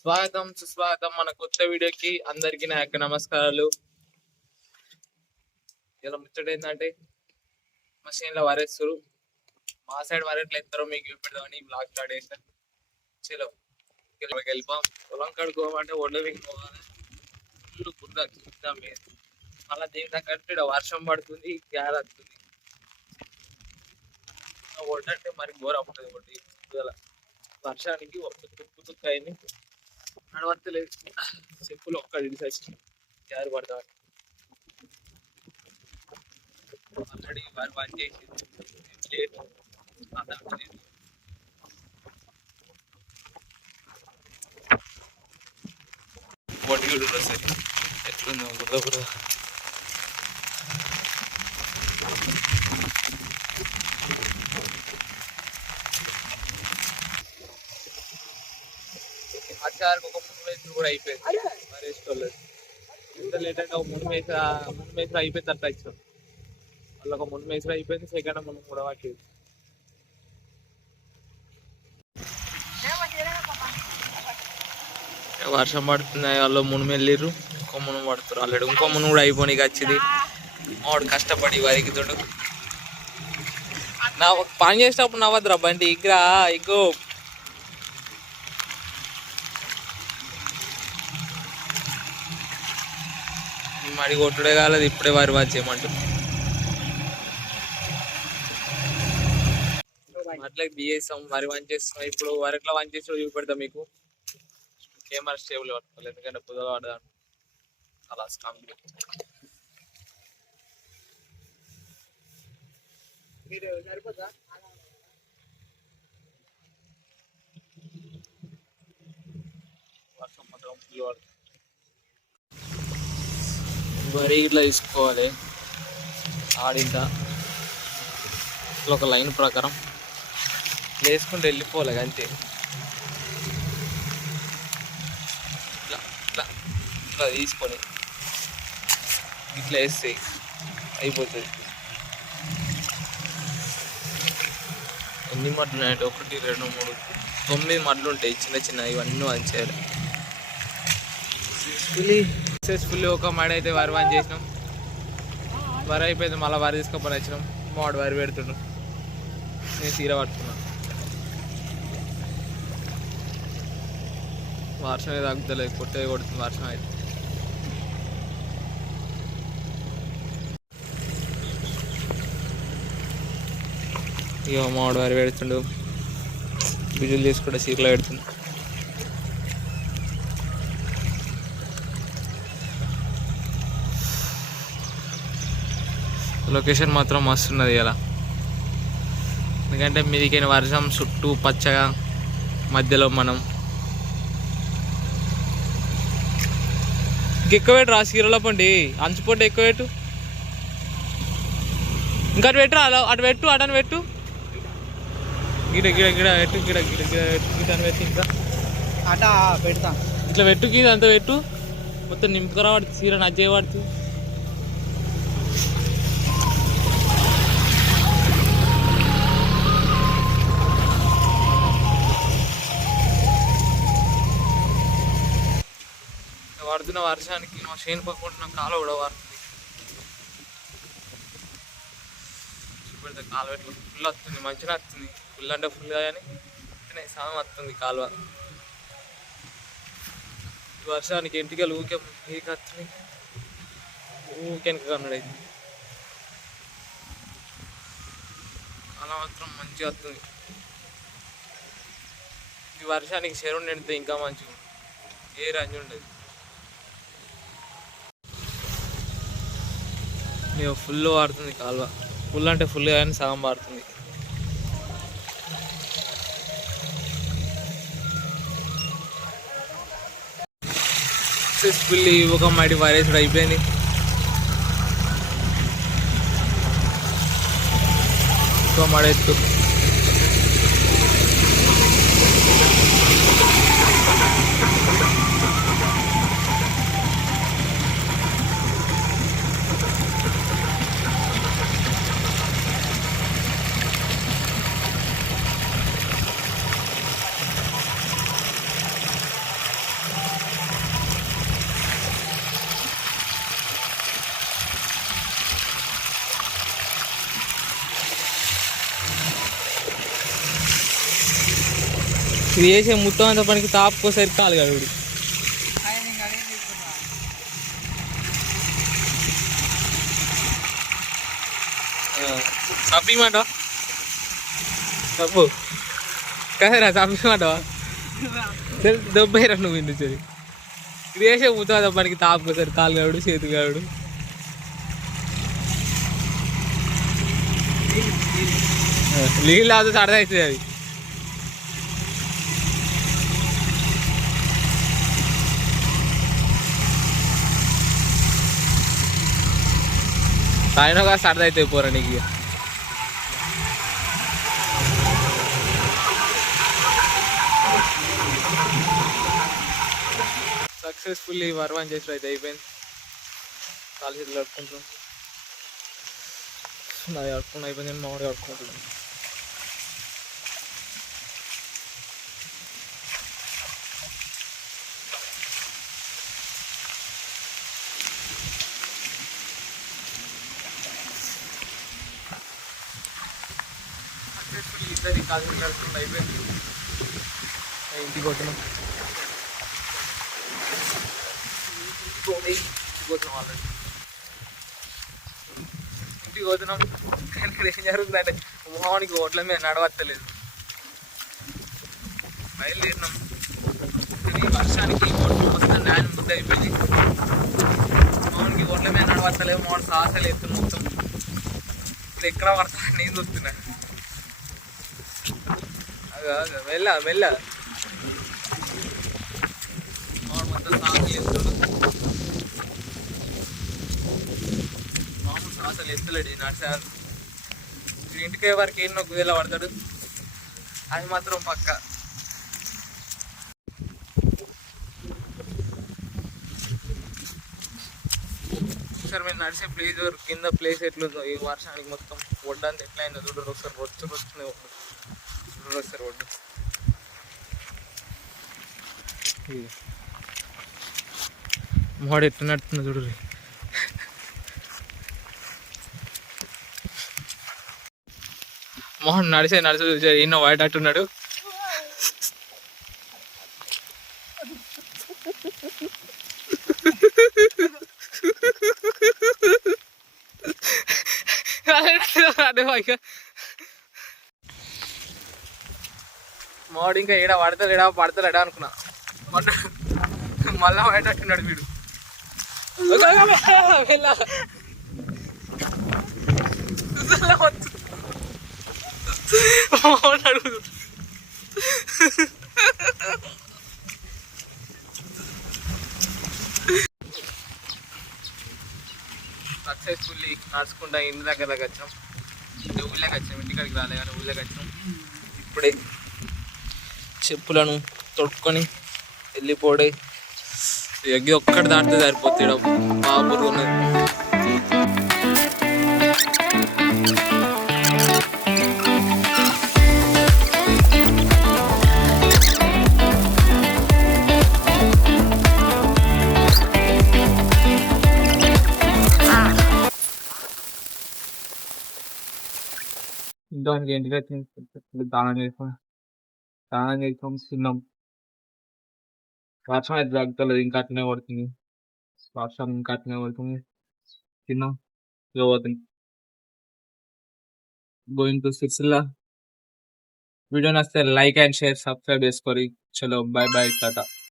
స్వాగతం సుస్వాగతం మన కొత్త వీడియోకి. అందరికి నా యొక్క నమస్కారాలు. ఇలా ముచ్చట ఏంటంటే మషీన్లో వరేస్తారు, మా సైడ్ వరేట్లు ఎత్తారో మీకు చూపెడదామని బ్లాగ్ స్టార్ట్ చేశాను. చలో వెళ్ళిపోం. పొలం కడుకోమంటే ఒడ్డవికి పోవాలి, ఫుల్ బుర్ర చూద్దాం. మళ్ళీ దీని తగ్గట్టు వర్షం పడుతుంది, గ్యార్ వస్తుంది. ఒడ్డంటే మరి ఘోరం ఉంటుంది. ఒడ్డు వర్షానికి ఒక్క తుక్కు తుక్కు అయింది, నడవత్తలేదు. చెప్పులు ఒక్క తీసేసి గ్యార్ పడతారు. ఆల్రెడీ వారు పని చేసి లేట్ ఒడ్డు సరే ఎట్లుందో బుర్ర బుర్ర. ఆచారకు ఒక 3 మేసులు కూడా అయిపోయింది. మరి వేసుకోలేదు ఎంత లేట్ అంటే ఒక 3 మేసులు అయిపోయింది. అట్లా ఇచ్చాం వాళ్ళు ఒక 3 మేసులు అయిపోయింది. సెకండ్ మనం కూడా పట్టేది. వర్షం పడుతుంది, వాళ్ళు 3 వెళ్ళిర్రు, ఇంకో 3 పడుతారు. ఆల్రెడీ ఇంకో 3 కూడా అయిపోయినాయి. వచ్చింది వాడు కష్టపడి వారికి తోడు నా పని చేసేటప్పుడు నవ్వద్దురా బండి. ఇగ్రా ఇగో మడి కొట్టుడే కాలేదు, ఇప్పుడే వారి వారు చేయమంటుంది. అట్లే బియ్యేస్తాం, వరి వన్ చేస్తాం. ఇప్పుడు వరకులో వన్ చేసి చూపెడతాం మీకు. కెమెరా స్టేబుల్ పట్టుకోవాలి, ఎందుకంటే పొద్దున వాడదాను అలా కంప్లీట్. వర్షం మాత్రం ఫుల్ పడుతుంది. వరి ఇట్లా తీసుకోవాలి, ఆడింత ఇట్లా ఒక లైన్ ప్రకారం వేసుకుంటూ వెళ్ళిపోవాలి అంతే. ఇట్లా ఇట్లా ఇట్లా తీసుకొని ఇట్లా వేస్తే అయిపోతుంది. ఎన్ని మడ్లు ఉన్నాయంటే 1 2 3 9 మడ్లు ఉంటాయి చిన్న చిన్న. ఇవన్నీ వంచేయాలి. సక్సెస్ఫుల్లీ ఒక మడి అయితే వరి వన్ చేసినాం. వరి అయిపోయింది, మళ్ళీ వరి తీసుకొని వచ్చినాం. వాడు వరి పెడుతున్నాం, నేను తీర పట్టుకున్నా. వర్షం అయితే తగ్గుతలేదు, కొట్టే కొడుతుంది వర్షం అయితే. ఇక మామిడి వరి పెడుతుండు, బిజులు తీసుకుంటే సీట్లో పెడుతుండు. లొకేషన్ మాత్రం మస్తున్నది ఇలా, ఎందుకంటే మీదికైన వర్షం చుట్టూ పచ్చగా, మధ్యలో మనం ఇంకెక్కువ పెట్టు రా సీరలో పండి. అంచుపోటీ ఎక్కువ పెట్టు, ఇంకా అటు పెట్టు, అటు పెట్టు, అటని పెట్టు, గిడ గిడ గిడ పెట్టు, గిడ గిడ గిడ పెట్టు, గిటని పెట్టు, ఇంకా అట పెడతా. ఇట్లా పెట్టు, గిద అంతా పెట్టు, మొత్తం నింపుకరా పడుతుంది సీర నజ్జే పడుతుంది. పడుతున్న వర్షానికి మా చేను పక్కుంటున్న కాలు కూడా పడుతుంది. చూపెడితే కాలువ ఎట్లా ఫుల్ వస్తుంది, మంచిగా వస్తుంది. ఫుల్ అంటే ఫుల్ కానీ సాయం వస్తుంది కాలువ. ఈ వర్షానికి ఇంటికి ఊకే మీకు వస్తుంది, ఊకెనక కన్నాడైతే అలా మాత్రం మంచిగా వస్తుంది. ఈ వర్షానికి చెరువు నిండితే ఇంకా మంచిగా ఉంటుంది, ఏ రంజు ఉండదు. ఇక ఫుల్ వాడుతుంది కాలువ, ఫుల్ అంటే ఫుల్ కానీ సగం వాడుతుంది. సక్సెస్ఫుల్లీ ఒక మడి వరేసుడు అయిపోయింది. ఇంకో మడి ఎత్తు. ఇది చేసే మొత్తం అంత పనికి తాపుకోసరి కాలు కడుగుడు ఆయన ఇంకా అదేం తీసుకున్నా చంపమాట తప్పు కదరా చంపమాటవా దెబ్బైరా నువ్వు ఇందు సరి ఇది చేసే మొత్తం అంత పనికి తాపుకోసరి కాలు కడుడు చేతి కడుడు నీళ్ళు అవుతుంది అర్థమవుతుంది అది తాగినాక సరదా అవుతుంది పోరా నీకు ఇక. సక్సెస్ఫుల్లీ వర్వాన్ చేసి అయితే అయిపోయింది కాలు చేతులు కడుక్కుంటాం నాది కడుక్కుని అయిపోయింది నేను మామిడి కడుక్కుంటున్నాను సక్సెస్ఫుల్లీ ఇద్దరి కాలు చేతులు కడుక్కుంటూ అయిపోయింది ఇంటికి కొట్టినాం ఆల్రెడీ ఇంటికి పోతున్నాం కానీ ఇక్కడ ఏం జరుగుతుందంటే మొహానికి ఓట్ల మీద నడవత్తలేదు బయలుదేరినాం కానీ వర్షానికి ఓట్లు మొత్తం న్యాయం ముద్ద అయిపోయింది మొహానికి ఓట్ల మీద నడవత్తలేవు మోహన్ సాసలు ఎత్తు మొత్తం ఇప్పుడు ఎక్కడ పడతా నేను చూస్తున్నా వెళ్ళ మోహన్ మొత్తం సాసలు ఎత్తుడు అసలు ఎత్తలేడు నడిచారు ఇంటికే వరకు ఎన్నో గుదేలా పడతాడు అది మాత్రం పక్క ఒకసారి మీరు నడిచే ప్లేస్ కింద ప్లేస్ ఎట్లుందో ఈ వర్షానికి మొత్తం వడ్డంతా ఎట్లా అయిందో చూడరు ఒకసారి వస్తుంది ఒకసారి వడ్డు మోడ ఎట్లా నడుతుందో చూడరు మోహన్ నడిచే చూసారు ఎన్నో వాడేటట్టున్నాడు అదే మోడు ఇంకా ఏడా పడతలేడా అనుకున్నా మళ్ళా వాడేటట్టున్నాడు వీడు సక్సెస్ఫుల్లీ నడుచుకుంటా ఇంటి దగ్గరకు వచ్చినాం ఊళ్ళోకి వచ్చినాం ఇంటికాడికి రాలే కానీ ఊళ్ళోకి వచ్చినాం ఇప్పుడే చెప్పులను తొడుక్కొని వెళ్ళిపోడే ఎగ్గి ఒక్కటి దాటితే సరిపోతాడు బాబు ఉన్నది ఇంటికి ఇంటికి దానం చేసాం తిన్నాం వర్షం అయితే తగ్గలేదు ఇంకా అట్నే పడుతుంది వర్షం ఇంకా అట్నే పడుతుంది తిన్నాం ఇక పోతుంది గోయింగ్ టు సిక్స్లా వీడియో నచ్చితే లైక్ అండ్ షేర్ సబ్స్క్రైబ్ చేసుకోరి చలో బాయ్ బాయ్ టాటా